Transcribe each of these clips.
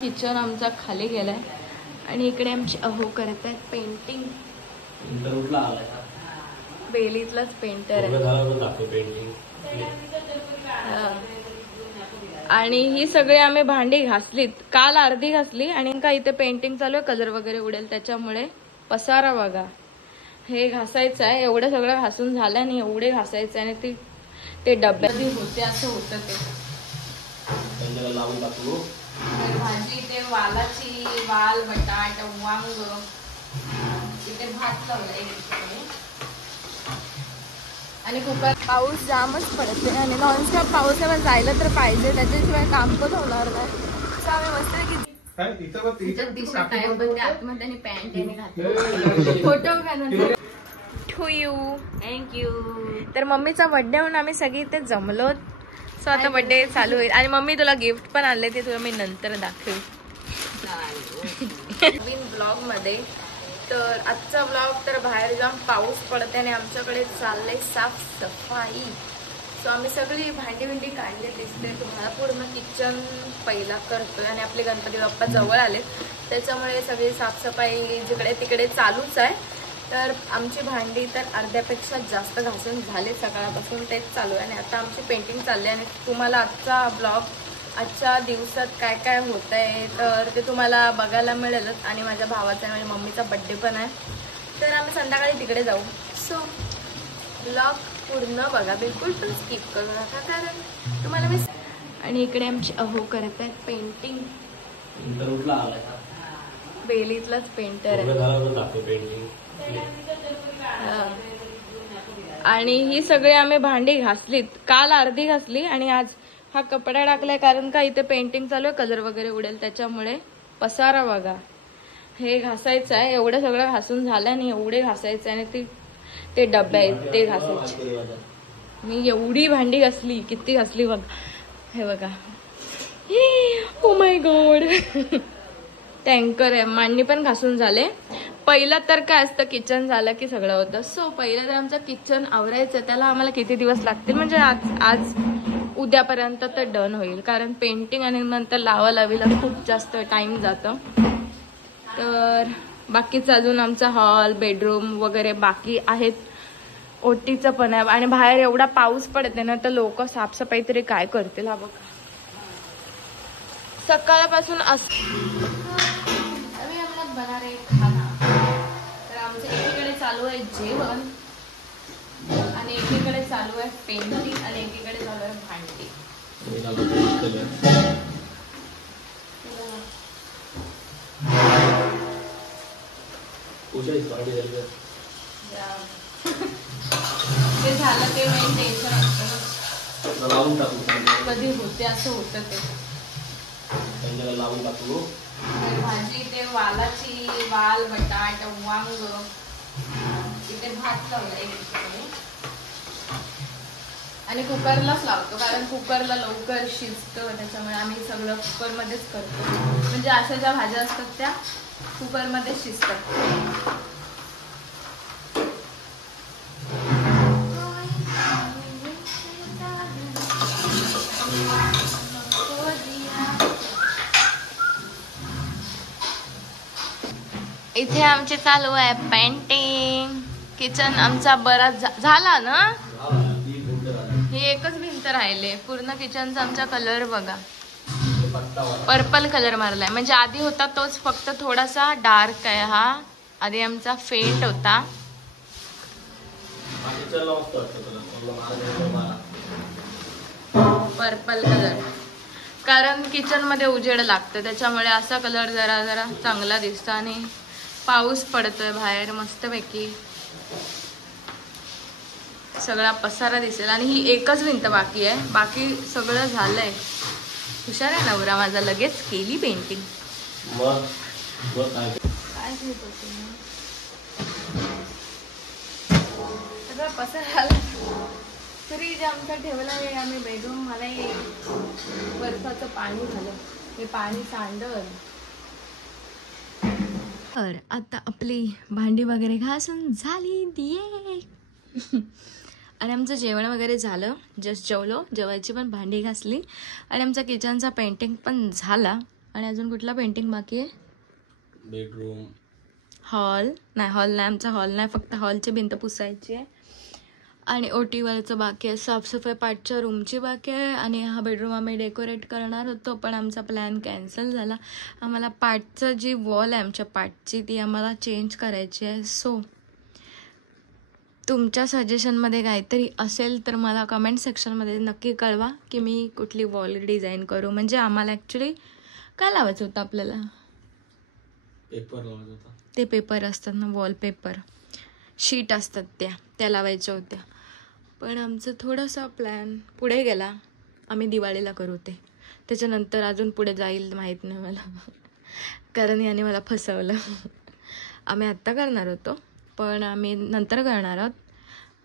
Kitchen आमचा खाली गेलाय आणि इकडे आमची अहो करत आहेत पेंटिंग. बेलीतलाच पेंटर आहे. आणि ही सगळी आम्ही भांडी घासलीत, काल अर्धी घासली आणि का इथे पेंटिंग चालू आहे, कलर वगैरे उडेल त्याच्यामुळे पसारा बघा. हे घासायचं आहे, एवढं सगळं घासून झालं आणि एवढे घासायचं आणि ते डब्यात होते असं होतं ते. भाजी ते वालाची, वाल, बटाट, वांग, इथे भात लावलाय आणि कुकर. पाऊस जामच पडते आणि नॉनस्टॉप पाऊस आहे, जायला तर पाहिजे, त्याच्याशिवाय काम पण होणार नाही. आम्ही मस्त टी शर्ट आहे पण ते आतमध्ये आणि पॅन्ट आहे घातली. फोटो घालून ठेवू. थँक्यू. तर मम्मीचा बर्थडे म्हणून आम्ही सगळी इथे जमलो. सो आता बर्थडे चालू होईल आणि मम्मी तुला गिफ्ट पण आणले, ते तुला मी नंतर दाखवेल नवीन ब्लॉग मध्ये. तर आजचा ब्लॉग तर बाहेर जाऊन पाऊस पडते आणि आमच्याकडे चाललंय साफसफाई. सो आम्ही सगळी भांडी भिंडी काढले दिसते तुम्हाला. पूर्ण किचन पहिला करतोय आणि आपले गणपती बाप्पा जवळ आले त्याच्यामुळे सगळी साफसफाई जिकडे तिकडे चालूच आहे. तर आमची भांडी तर अर्ध्यापेक्षा जास्त घासून झाले सकाळपासून, तेच चालू आहे. आणि आता आमची पेंटिंग चालली आणि तुम्हाला आजचा ब्लॉग आजच्या दिवसात काय काय होत आहे तर ते तुम्हाला बघायला मिळेलच. आणि माझ्या भावाचा आणि माझ्या मम्मीचा बड्डे पण आहे, तर आम्ही संध्याकाळी तिकडे जाऊ. सो ब्लॉग पूर्ण बघा, बिलकुल पण स्किप करू नका कारण तुम्हाला मी. आणि इकडे आमची अहो करत आहेत पेंटिंग. बेलीतलाच पेंटर आहे. आणि ही सगळी आम्ही भांडी घासलीत, काल अर्धी घासली आणि आज हा कपडा टाकलाय कारण का इथे पेंटिंग चालू आहे, कलर वगैरे उडेल त्याच्यामुळे पसारा बघा. हे घासायचं आहे, एवढं सगळं घासून झालं आणि एवढे घासायचं आणि ते डब्या आहेत ते घासायचे. मी एवढी भांडी घासली, किती घासली बघ. हे बघा, ओ माय गॉड. टँकर आहे. मांडणी पण घासून झाले. पहिलं तर काय असतं, किचन झालं की सगळं होतं. सो पहिलं तर आमचं किचन आवरायचं, त्याला आम्हाला किती दिवस लागतील म्हणजे आज उद्यापर्यंत तर डन होईल कारण पेंटिंग आणि नंतर लावालावीला खूप जास्त टाइम जातं. तर बाकीचं अजून आमचा हॉल, बेडरूम वगैरे बाकी आहेत. ओटीचं पण आहे आणि बाहेर एवढा पाऊस पडते ना तर लोक साफसफाई तरी काय करतील. हा बघा सकाळपासून बना रहे खाना. तर आमच्या एकीकडे चालू आहे जेवण आणि एकीकडे चालू आहे पेंटिंग आणि एकीकडे चालू आहे भांडी. ते झालं ते मेन टेन्शन असतं कधी होते असं होतं ते. भाजी ते वालाची, वाल, बटाट, वांग, इथे भात लावलाय आणि कुकरलाच लावतो कारण कुकरला लवकर शिजतं, त्याच्यामुळे आम्ही सगळं कुकरमध्येच करतो. म्हणजे अशा ज्या भाज्या असतात त्या कुकरमध्ये शिजतात. इथे आमचे चालू आहे पेंटिंग. किचन आमचा बराच झाला ना, हे एकच भिंत राहिले. पूर्ण किचनचा आमचा कलर बघा, पर्पल कलर मारलाय. म्हणजे आधी होता तोच, फक्त थोडासा डार्क आहे. हा आधी आमचा फेंट होता. पर्पल कलर कारण किचन मध्ये उजेड लागतं त्याच्यामुळे असा कलर जरा जरा चांगला दिसतो. आणि पाऊस पडतोय बाहेर मस्तपैकी, सगळा पसारा दिसेल. आणि ही एकच भिंत बाकी आहे, बाकी सगळं झालंय. हुशार आहे नवरा माझा, लगेच केली पेंटिंग. काय सगळं पसारा झाला. फ्रीज आमचा ठेवला आहे आम्ही बेडरूम. मला बर्फाचं पाणी झालं, हे पाणी सांडल. तर आता आपली भांडी वगैरे घासून झाली दिये आणि आमचं जेवण वगैरे झालं. जस्ट जेवलो, जेवायची पण भांडी घासली आणि आमचा किचनचा पेंटिंग पण झाला. आणि अजून कुठला पेंटिंग बाकी आहे? बेडरूम, हॉल नाही, आमचा हॉल नाही, फक्त हॉलची भिंत पुसायची आहे. आणि ओटीवरचं बाकी आहे, साफसफाई पाठच्या रूमची बाकी आहे. आणि हा बेडरूम आम्ही डेकोरेट करणार होतो, पण आमचा प्लॅन कॅन्सल झाला. आम्हाला पाठचं जी वॉल आहे आमच्या पाठची ती आम्हाला चेंज करायची आहे. सो तुमच्या सजेशनमध्ये काहीतरी असेल तर मला कमेंट सेक्शनमध्ये नक्की कळवा की मी कुठली वॉल डिझाईन करू. म्हणजे आम्हाला ॲक्च्युली काय लावायचं होतं आपल्याला? पेपर लावायचा होता. ते पेपर असतात ना, वॉलपेपर शीट असतात त्या लावायच्या होत्या. पण आमचं थोडासा प्लॅन पुढे गेला. आम्ही दिवाळीला करू ते, त्याच्यानंतर अजून पुढे जाईल माहीत नाही मला, कारण याने मला फसवलं. आम्ही आत्ता करणार होतो पण आम्ही नंतर करणार आहोत.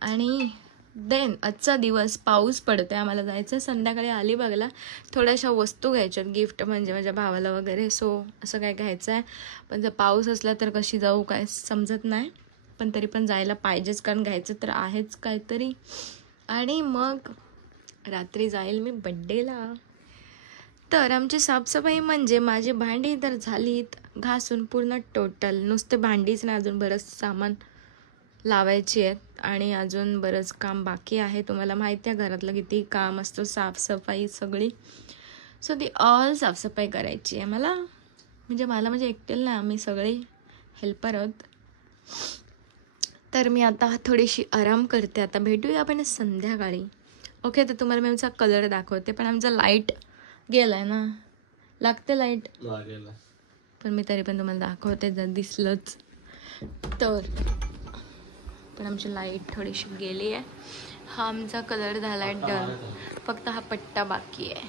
आणि देन आजचा दिवस पाऊस पडते, आम्हाला जायचं संध्याकाळी अलिबागला. थोड्याशा वस्तू घ्यायच्यात गिफ्ट, म्हणजे माझ्या भावाला वगैरे. सो असं काय घ्यायचं आहे, पण जर पाऊस असला तर कशी जाऊ काय समजत नाही. पण तरी पण जायला पाहिजेच, कारण घ्यायचं तर आहेच काहीतरी. आणि मग रात्री जाईल मी बड्डेला. तर आमची साफसफाई म्हणजे माझी भांडी तर झालीत घासून पूर्ण टोटल. नुसते भांडीच नाही, अजून बरंच सामान लावायची आहेत आणि अजून बरंच काम बाकी आहे. तुम्हाला माहिती आहे घरातलं किती काम असतं, साफसफाई सगळी. सो ती ऑल साफसफाई करायची आहे मला. म्हणजे एकटेल नाही, आम्ही सगळे हेल्पर आहोत. तर मी आता थोडीशी आराम करते. आता भेटूया आपण संध्याकाळी. ओके, तर तुम्हाला मी आमचा कलर दाखवते. पण आमचा लाईट गेलाय ना, लागते लाईट, पण मी तरी पण तुम्हाला दाखवते जर दिसलंच तर. पण आमची लाईट थोडीशी गेली आहे. हा आमचा कलर झाला आहे डन, फक्त हा पट्टा बाकी आहे.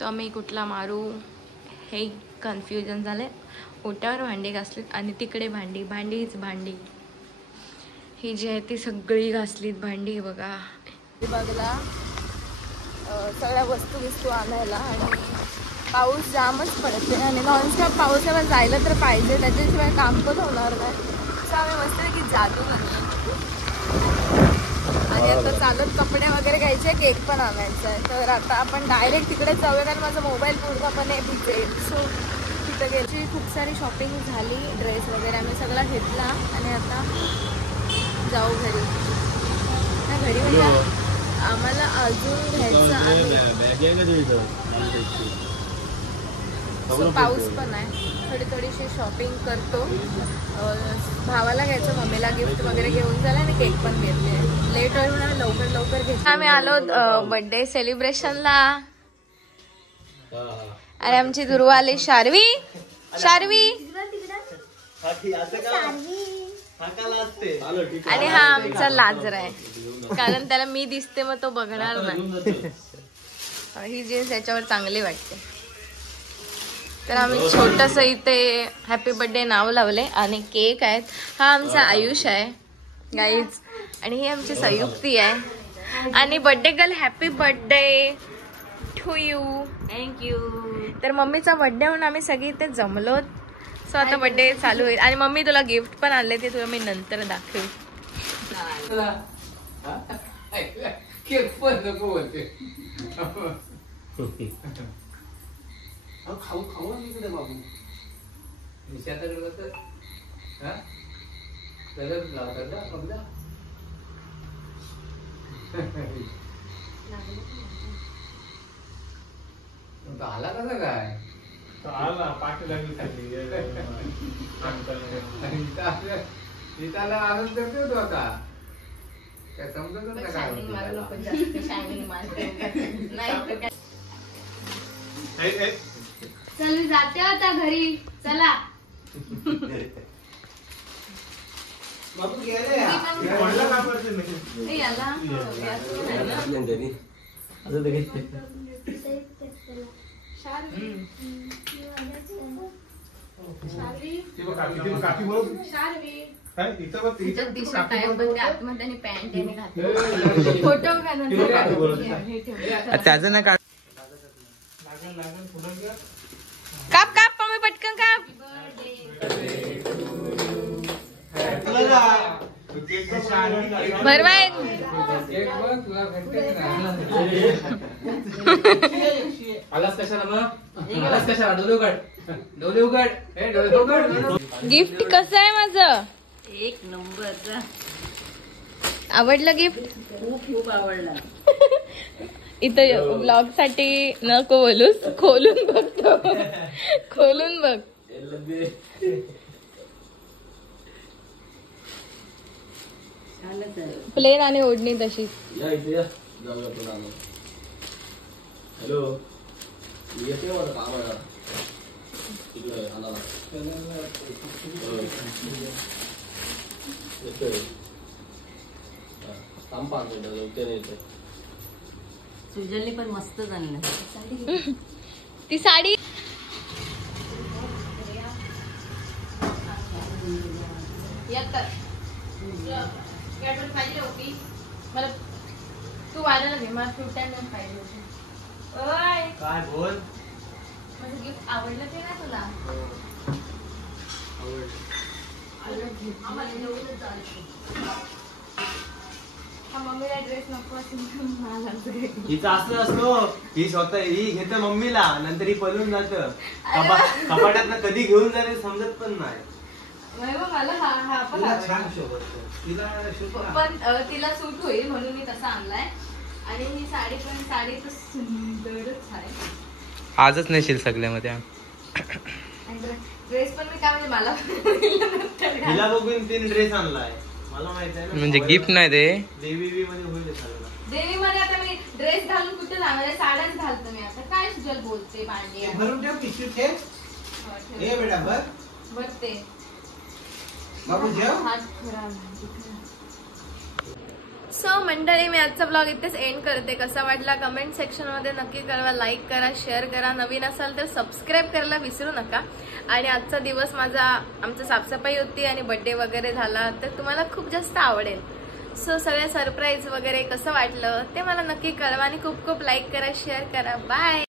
तो आम्ही कुठला मारू हे कन्फ्युजन झालं. ओट्यावर भांडी घासलीत आणि तिकडे भांडीच भांडी ही जी आहे ती सगळी घासलीत भांडी. बघा बघला सगळ्या वस्तू आणायला. आणि पाऊस जामच पडते आणि नॉनस्टॉप पाऊसाला जायला तर पाहिजे, त्याच्याशिवाय काम पण होणार नाही. तर आम्ही मस्त की जातो आणि आता चालत कपडे वगैरे घ्यायचे, केक पण आणायचा आहे. तर आता आपण डायरेक्ट तिकडेच जाऊया, कारण माझा मोबाईल पूर्णपणे भिजेल. सो तिथं गेली. खूप सारी शॉपिंग झाली, ड्रेस वगैरे आम्ही सगळा घेतला आणि आता जाऊ घरी. घरी म्हणजे आम्हाला अजून घ्यायचं आहे. सो पाऊस पण आहे, थोडीशी शॉपिंग करतो. भावाला घ्यायचं, मम्मीला गिफ्ट वगैरे घेऊन झालं आणि केक पण घेतले. लेट होईल ना, लवकर घेतले. आम्ही आलो बर्थडे सेलिब्रेशनला. आणि आमची दुर्वा आली. शार्वी आणि हा आमचा लाजर आहे, कारण त्याला मी दिसते मग तो बघणार नाही. ही जीन्स याच्यावर चांगली वाटते. तर आम्ही छोटस इथे हॅपी बर्थडे नाव लावले आणि केक आहेत. हा आमचा आयुष आहे गाईज आणि ही आमची संयुक्ती आहे. आणि birthday girl happy birthday to you. Thank you. तर मम्मीचा बर्थडे म्हणून आम्ही सगळी इथे जमलो. सो आता बर्थडे चालू होईल. आणि मम्मी तुला गिफ्ट पण आणले, ते तुला मी नंतर दाखवेल. आला कसं काय पाठी लागली सीताला आनंद देतो तो आता काय समजत चल मी जाते आता घरी. चला बाबू गेले फोटो त्याचं नाही काढ. काप मम्मी पटकन काप. भरवाय आलास कशाला मग? लाज कशाला डोले उघड हे डोले उघड. गिफ्ट कसं आहे माझं? एक नंबरचा. आवडलं गिफ्ट? खूप आवडला. इथं ब्लॉग साठी नको बोलूस, खोलून बघतो. खोलून बघ. छानच आहे. प्लेन आणि ओढणी तशी. या इथे या. जाऊया आपण आलो. हॅलो येते माझं काम आहे. तिकडे आला ना. येतोय. थांब 5 मिनिटं लवकर येते. सुजलने पण मस्त आणलं. ती साडी पाहिजे होती मला. तू वाढायला घे, मला फ्रूट टाइम पाहिजे होती. ओय, काय बोल. माझं गिफ्ट आवडलं ते ना तुला? मम्मीला ड्रेस नको असेल. हिचं असं असतो. ही स्वतः ही घेतं मम्मीला, नंतर ही पळून जातं. कपाटात कधी घेऊन जाते समजत पण नाही. मला हा पण आवडला. तिला पण तिला सूट होईल म्हणून मी तसा आणलाय. आणि ही साडी पण, साडी तर सुंदरच आहे. आजच नेशील सगळ्यामध्ये. ड्रेस पण मी काय म्हणजे मला हिला बघून तिने ड्रेस आणलाय. मला माहित आहे ना. म्हणजे गिफ्ट नाही ते. देवी मध्ये होईल सगळं. देवीमध्ये आता मी ड्रेस घालून कुठे जाणार आहे? साड्याच घालतो मी आता. काय सुजल बोलते भांडी. भरून ठेव पिशवी ठेव. हे बेटा बघ बघते. बाबू जेव. हात खराब. सो मंडळी, मी आजचा ब्लॉग इथेच एंड करते. कसा वाटला कमेंट सेक्शन मध्ये नक्की कळवा. लाईक करा, शेअर करा. नवीन असाल तर सबस्क्राईब करायला विसरू नका. आणि आजचा दिवस आमचं साफसफाई होती आणि बर्थडे वगैरे झाला तर तुम्हाला खूप जास्त आवडेल. सो सगळे सरप्राईज वगैरे कसं वाटलं ते मला नक्की कळवा. आणि खूप खूप लाईक करा, शेअर करा. बाय.